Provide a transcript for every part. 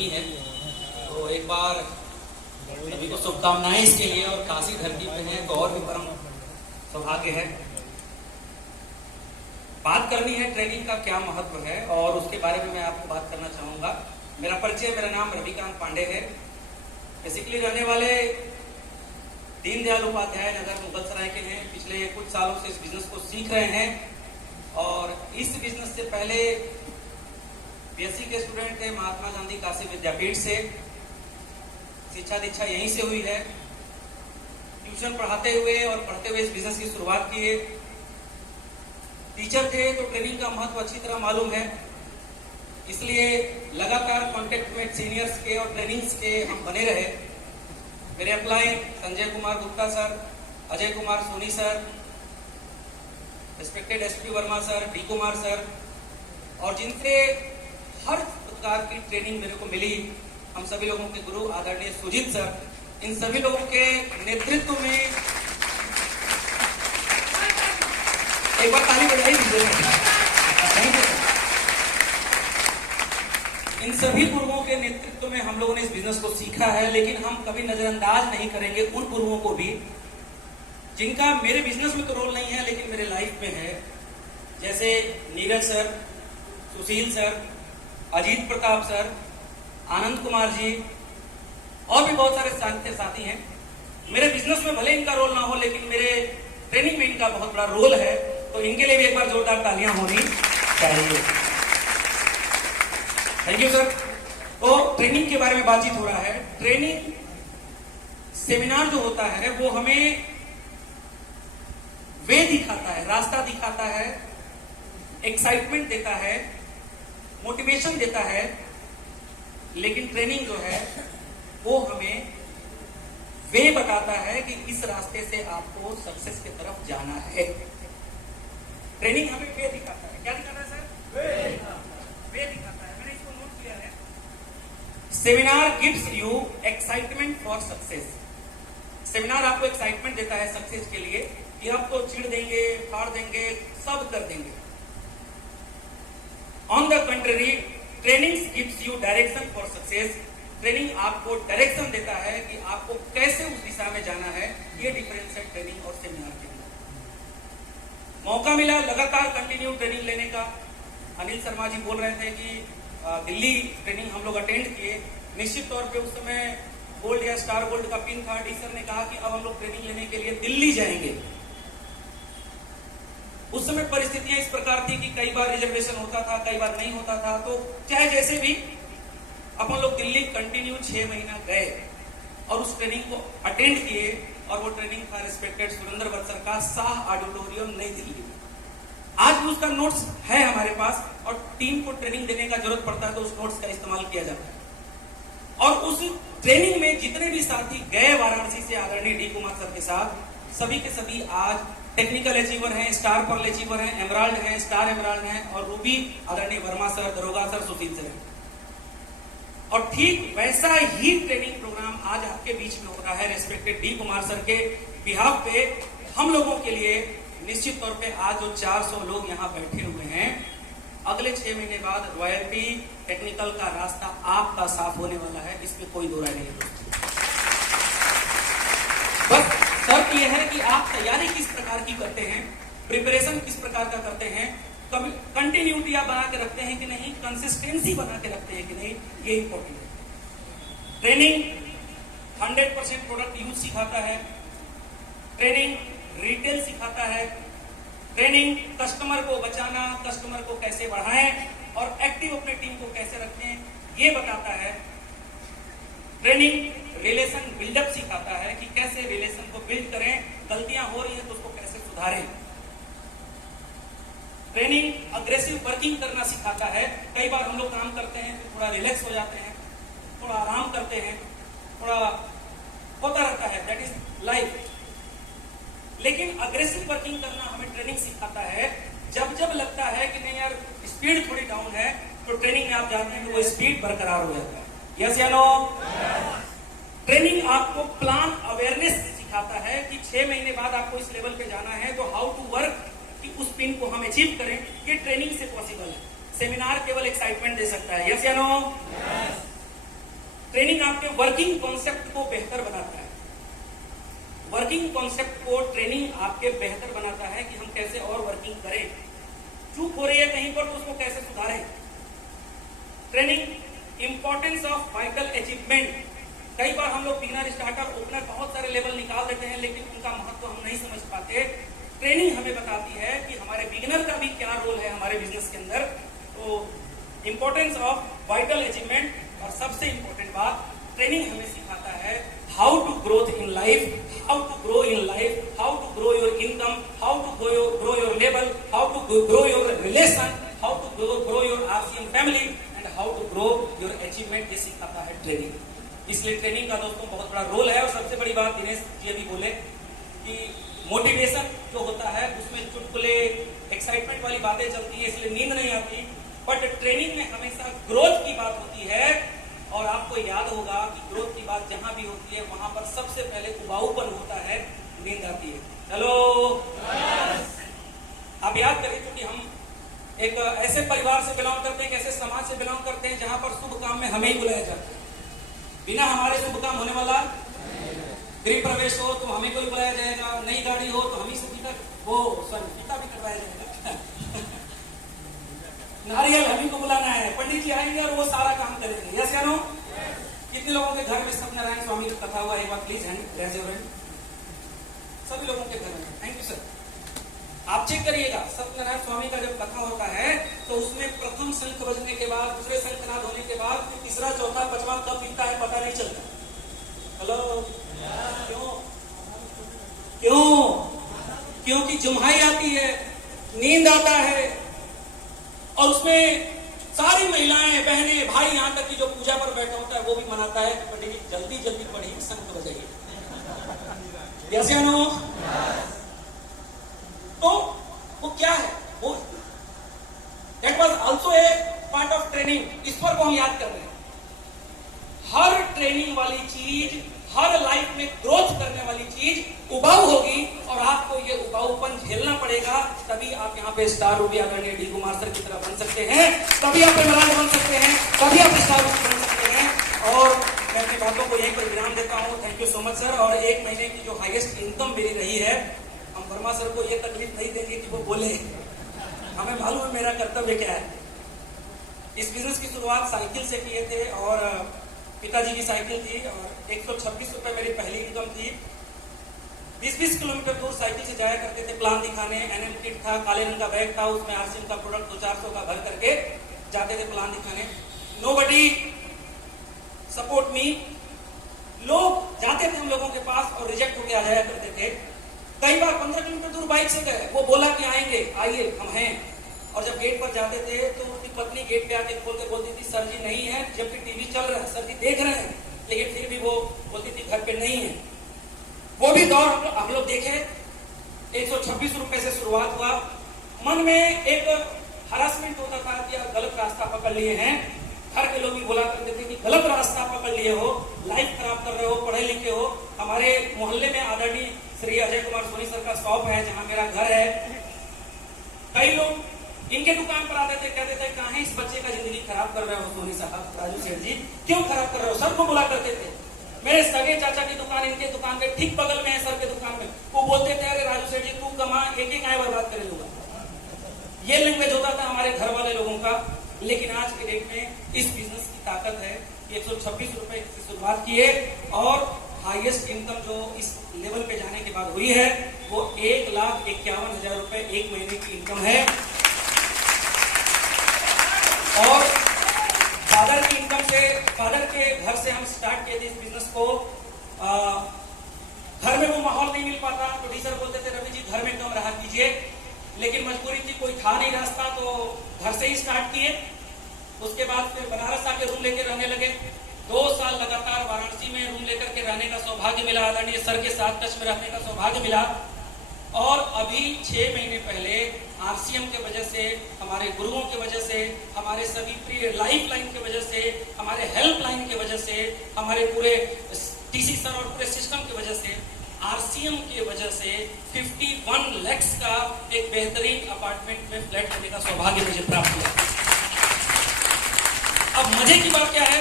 गर्मी है, तो एक बार सभी को शुभकामनाएं इसके लिए। और काशी धरती पे हैं तो और भी परम सौभाग्य है। बात करनी है ट्रेनिंग का क्या महत्व है और उसके बारे में मैं आपको बात करना चाहूंगा। मेरा परिचय, मेरा नाम रविकांत पांडे है। बेसिकली रहने वाले दीनदयाल उपाध्याय नगर मुगलसराय के हैं। पिछले कुछ सालों से इस बिजनेस को सीख रहे हैं और इस बिजनेस से पहले बीएससी के स्टूडेंट थे महात्मा गांधी काशी विद्यापीठ से। शिक्षा दीक्षा यहीं से हुई है। ट्यूशन पढ़ाते हुए और पढ़ते हुए इस बिजनेस की शुरुआत किए। टीचर थे तो ट्रेनिंग का महत्व अच्छी तरह मालूम है, इसलिए लगातार कांटेक्ट में सीनियर्स के और ट्रेनिंग्स के हम बने रहे। मेरे upline Sanjay Kumar Gupta sir, Ajay Kumar Soni sir, respected SP Verma sir, D Kumar sir, और जिनसे हर प्रकार की ट्रेनिंग मेरे को मिली, हम सभी लोगों के गुरु आदरणीय सुजीत सर, इन सभी लोगों के नेतृत्व में एक बार ताली बजाई दीजिए। इन सभी गुरुओं के नेतृत्व में हम लोगों ने इस बिजनेस को सीखा है, लेकिन हम कभी नजरअंदाज नहीं करेंगे उन गुरुओं को भी जिनका मेरे बिजनेस में तो रोल नहीं है लेकिन मेरे लाइफ में है। जैसे नीरज सर, सुशील सर, अजीत प्रताप सर, आनंद कुमार जी और भी बहुत सारे साथी हैं। मेरे बिजनेस में भले इनका रोल ना हो लेकिन मेरे ट्रेनिंग में इनका बहुत बड़ा रोल है, तो इनके लिए भी एक बार जोरदार तालियां होनी चाहिए। Thank you sir. तो ट्रेनिंग के बारे में बातचीत हो रहा है। ट्रेनिंग सेमिनार जो होता है वो हमें वे दिखाता है, रास्ता दिखाता है, एक्साइटमेंट देता है, मोटिवेशन देता है, लेकिन ट्रेनिंग जो है वो हमें वे बताता है कि इस रास्ते से आपको सक्सेस की तरफ जाना है। ट्रेनिंग हमें वे दिखाता है। क्या दिखाता है सर? वे दिखाता है। मैंने इसको नोट किया है। Seminar gives you excitement for success. Seminar आपको एक्साइटमेंट देता है सक्सेस के लिए कि आप तो चिढ़ देंगे, फाड़ देंगे, सब कर देंगे। On the country, training gives you direction for success. Training आपको डायरेक्शन देता है कि आपको कैसे उस दिशा में जाना है। ये डिफरेंस है ट्रेनिंग और सेमिनार के अंदर। मौका मिला लगातार कंटिन्यू ट्रेनिंग लेने का। अनिल शर्मा जी बोल रहे थे कि दिल्ली ट्रेनिंग हम लोग अटेंड किए। निश्चित तौर पे उस समय गोल्ड या स्टार गोल्ड का पिन था। डी सर ने कहा कि अब हम लोग ट्रेनिंग लेने के लिए दिल्ली जाएंगे। उस समय परिस्थितियां इस प्रकार थी कि कई बार रिजर्वेशन होता था, कई बार नहीं होता था, तो चाहे जैसे भी अपन लोग दिल्ली कंटिन्यू 6 महीना गए और उस ट्रेनिंग को अटेंड किए। और वो ट्रेनिंग था रिस्पेक्टेड सुरेंद्र बत्सर का शाह ऑडिटोरियम नई दिल्ली। आज भी उसका नोट्स है हमारे पास और टीम को ट्रेनिंग देने का जरूरत पड़ता है तो उस नोट्स का इस्तेमाल किया जाता है। और उस ट्रेनिंग में जितने भी साथी गए वाराणसी से आदरणीय डी कुमार सर के साथ, सभी के सभी आज टेक्निकल अचीवर हैं, स्टार पर्ल अचीवर हैं, एमराल्ड हैं, स्टार एमराल्ड हैं और रूबी आदरणीय वर्मा सर, दरोगा सर, सुशील सर। और ठीक वैसा ही ट्रेनिंग प्रोग्राम आज आपके बीच में हो रहा है रिस्पेक्टेड डी कुमार सर के बिहाफ पे। हम लोगों के लिए निश्चित तौर पे आज जो 400 लोग यहाँ बैठे हुए हैं, अगले 6 महीने बाद रॉयल्टी टेक्निकल का रास्ता आपका साफ होने वाला है, इसमें कोई दो राय नहीं है। बस शर्त यह है कि आप तैयारी किस प्रकार की करते हैं, प्रिपरेशन किस प्रकार का करते हैं, कंटिन्यूटी आप बना के रखते हैं कि नहीं, कंसिस्टेंसी बना के रखते हैं कि नहीं, ये इंपॉर्टेंट है। ट्रेनिंग 100% प्रोडक्ट यूज सिखाता है। ट्रेनिंग रिटेल सिखाता है। ट्रेनिंग कस्टमर को बचाना, कस्टमर को कैसे बढ़ाएं और एक्टिव अपने टीम को कैसे रखें, ये बताता है। ट्रेनिंग रिलेशन बिल्डअप सिखाता है कि कैसे रिलेशन को बिल्ड करें, गलतियां हो रही है तो उसको कैसे सुधारें। ट्रेनिंग अग्रेसिव वर्किंग करना सिखाता है। कई बार हम लोग काम करते हैं तो थोड़ा रिलैक्स हो जाते हैं, थोड़ा आराम करते हैं, थोड़ा होता रहता है, दैट इज लाइफ। लेकिन अग्रेसिव वर्किंग करना हमें ट्रेनिंग सिखाता है। जब जब लगता है कि नहीं यार स्पीड थोड़ी डाउन है, तो ट्रेनिंग में आप जानते हैं कि वो स्पीड बरकरार हो जाता है। यस या नो? ट्रेनिंग आपको प्लान अवेयरनेस सिखाता है कि 6 महीने बाद आपको इस लेवल पे जाना है, तो हाउ टू वर्क कि उस पिन को हम अचीव करें, ये ट्रेनिंग से पॉसिबल है। सेमिनार केवल एक्साइटमेंट दे सकता है। यस या नो? ट्रेनिंग आपके वर्किंग कॉन्सेप्ट को बेहतर बनाता है। वर्किंग कॉन्सेप्ट को ट्रेनिंग आपके बेहतर बनाता है कि हम कैसे और वर्किंग करें, चूक हो रही है कहीं पर तो उसको कैसे सुधारें। Training importance of vital achievement. कई बार हम लोग बिगिनर, स्टार्टर, ओपनर बहुत सारे लेवल निकाल देते हैं, लेकिन उनका महत्व हम नहीं समझ पाते। ट्रेनिंग हमें बताती है कि हमारे बिगिनर का भी क्या रोल है हमारे बिजनेस के अंदर। तो इंपॉर्टेंस ऑफ वाइटल अचीवमेंट, और सबसे इंपॉर्टेंट बात, ट्रेनिंग हमें सिखाता है how to growth in life, how to grow in life, how to grow your income, how to grow your level, how to grow your relation, how to grow your RCM family and how to grow your achievement. ये सिखाता है training. इसलिए training का दोस्तों बहुत बड़ा role है। और सबसे बड़ी बात दिनेश जी अभी बोले कि मोटिवेशन जो होता है उसमें चुटकुले, एक्साइटमेंट वाली बातें चलती है, इसलिए नींद नहीं आती। बट ट्रेनिंग में हमेशा ग्रोथ की बात होती है। और आपको याद होगा कि ग्रोथ की बात जहां भी होती है वहां पर सबसे पहले उबाऊपन होता है, नींद आती है। चलो आप याद करिए, क्योंकि हम एक ऐसे परिवार से बिलोंग करते हैं, ऐसे समाज से बिलोंग करते हैं जहां पर शुभ काम में हमें ही बुलाया जाता है। बिना हमारे शुभ काम होने वाला, गृह प्रवेश हो तो हमें कोई बुलाया जाएगा, नई गाड़ी हो तो हम ही से पिता भी करवाया जाएगा, नारियल हमी को बुलाना है, पंडित जी आएंगे और वो सारा काम करेंगे। यस या नो? कितने लोगों के घर में सत्यनारायण स्वामी की कथा हुआ? एक बार प्लीज हैंड। सभी लोगों के घर में। Thank you sir. आप चेक करिएगा, सत्यनारायण स्वामी का जब कथा होता है तो उसमें प्रथम शंख बजने के बाद, दूसरे शंखनाद होने के बाद तीसरा, चौथा, पांचवा कब बीतता है पता नहीं चलता। हेलो, क्यों? क्योंकि जुम्हाई आती है, नींद आता है, और उसमें सारी महिलाएं, बहनें, भाई, यहां तक कि जो पूजा पर बैठा होता है वो भी मनाता है कि पंडित जी जल्दी जल्दी पढ़िए, शंख बजाइए। यस या नो? तो वो क्या है? वो that was also a part of training. इस पर को हम याद कर रहे हैं। हर ट्रेनिंग वाली चीज, हर लाइफ में ग्रोथ करने वाली चीज उबाऊ होगी, और आपको ये उबाऊपन झेलना पड़ेगा। तभी आप यहाँ पे स्टार रूबी आदरणीय डी कुमार सर की तरह बन सकते हैं, तभी आप मेहमान बन सकते हैं, तभी आप स्टार रूबी बन सकते हैं। और मैं अपनी बातों को यहीं पर विराम देता हूँ। Thank you so much sir. और एक महीने की जो हाईएस्ट इनकम मेरी रही है, हम वर्मा सर को ये तकलीफ नहीं देंगे कि वो बोले, हमें मालूम है मेरा कर्तव्य क्या है। इस बिजनेस की शुरुआत साइकिल से किए थे, और पिताजी की साइकिल थी, और 126 रुपए मेरी पहली इनकम थी। 20-20 किलोमीटर दूर साइकिल से जाया करते थे प्लान दिखाने। एनएम किट था, काले रंग का बैग था, उसमें आरसीएम का प्रोडक्ट 200-400 का भर करके जाते थे प्लान दिखाने। Nobody support me. लोग जाते थे हम लोगों के पास और रिजेक्ट होके आ जाया करते थे। कई बार 15 किलोमीटर दूर बाइक से गए, वो बोला कि आएंगे, आइए, हम हैं। और जब गेट पर जाते थे तो उसकी पत्नी गेट पे आके खोल के बोलती थी, सर जी नहीं है, जबकि टीवी चल रहा है, सर जी देख रहे हैं, लेकिन फिर भी वो बोलती थी घर पे नहीं है। वो भी दौर हम लोग देखे। 126 रुपए से शुरुआत हुआ। मन में एक हरासमेंट होता था कि यार गलत रास्ता पकड़ लिए हैं। घर के लोग भी बोला करते थे कि गलत रास्ता पकड़ लिए हो, लाइफ खराब कर रहे हो, पढ़े लिखे हो। हमारे मोहल्ले में आदरणीय श्री अजय कुमार सोनी सर का शॉप है, जहां मेरा घर है। कई लोग इनके दुकान पर आते थे, कहते थे कहां है इस बच्चे का जिंदगी खराब कर रहे हो सोनी साहब, राजू सेठ जी, क्यों खराब कर रहे हो? सर को बोला करते थे। मेरे सगे चाचा की दुकान इनके दुकान के ठीक बगल में है, सर के दुकान में। वो बोलते थे, अरे राजू सेठ जी तू कमा, एक आय बर्बाद करे लूंगा। ये लैंग्वेज होता था हमारे घर वाले लोगों का। लेकिन आज के डेट में इस बिजनेस की ताकत है। 126 रुपए से शुरुआत की है, और हाईएस्ट इनकम जो इस लेवल पे जाने के बाद हुई है वो 1,51,000 रुपए एक महीने की इनकम है। और फादर की इनकम से, फादर के घर से हम स्टार्ट किए थे इस बिजनेस को। घर में वो माहौल नहीं मिल पाता, प्रोड्यूसर बोलते थे रवि जी घर में कम रहा कीजिए, लेकिन मजबूरी थी, कोई था नहीं रास्ता, तो घर से ही स्टार्ट किए। उसके बाद फिर बनारस आके रूम लेके रहने लगे। 2 साल लगातार वाराणसी में रूम लेकर के रहने का सौभाग्य मिला, आदरणीय सर के साथ टच में रहने का सौभाग्य मिला। और अभी 6 महीने पहले आरसीएम के वजह से, हमारे गुरुओं की वजह से, हमारे सभी प्रिय लाइफ लाइन की वजह से, हमारे हेल्प लाइन की वजह से, हमारे पूरे टीसी सर और पूरे सिस्टम की वजह से, आरसीएम की वजह से 51 लाख का एक बेहतरीन अपार्टमेंट में फ्लैट लेने का सौभाग्य मुझे प्राप्त हुआ। अब मजे की बात क्या है,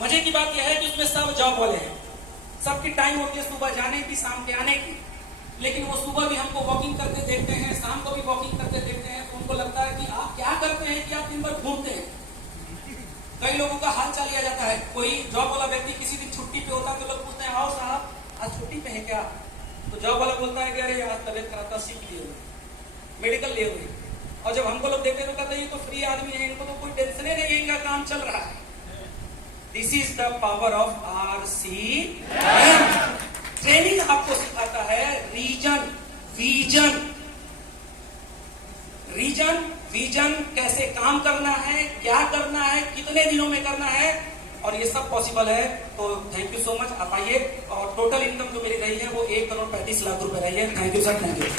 मजे की बात यह है कि उसमें सब जॉब वाले हैं, सबकी टाइम होती है सुबह जाने की, शाम के आने की, लेकिन वो सुबह भी हमको वॉकिंग करते देखते हैं, शाम को भी वॉकिंग करते देखते हैं, तो उनको लगता है कि आप क्या करते हैं कि आप दिन भर घूमते हैं। कई लोगों का हाल चाल लिया जाता है, कोई जॉब वाला व्यक्ति किसी दिन छुट्टी पे होता है तो लोग पूछते हैं आओ साहब आज छुट्टी पे है क्या, तो जॉब वाला बोलता है कि अरे आज तबियत खराब था, सीख लिए हुए, मेडिकल लिए हुए। और जब हमको लोग देखते हैं तो कहते हैं ये तो फ्री आदमी है, इनको तो कोई टेंशन ही नहीं है, इनका काम चल रहा है। This is the power of RCM। Training आपको सिखाता है रीजन, विजन कैसे काम करना है, क्या करना है, कितने दिनों में करना है, और ये सब पॉसिबल है। तो थैंक यू सो मच, आप आइए। और टोटल इनकम जो मेरी रही है वो 1,35,00,000 रुपए रही है। Thank you sir, thank you.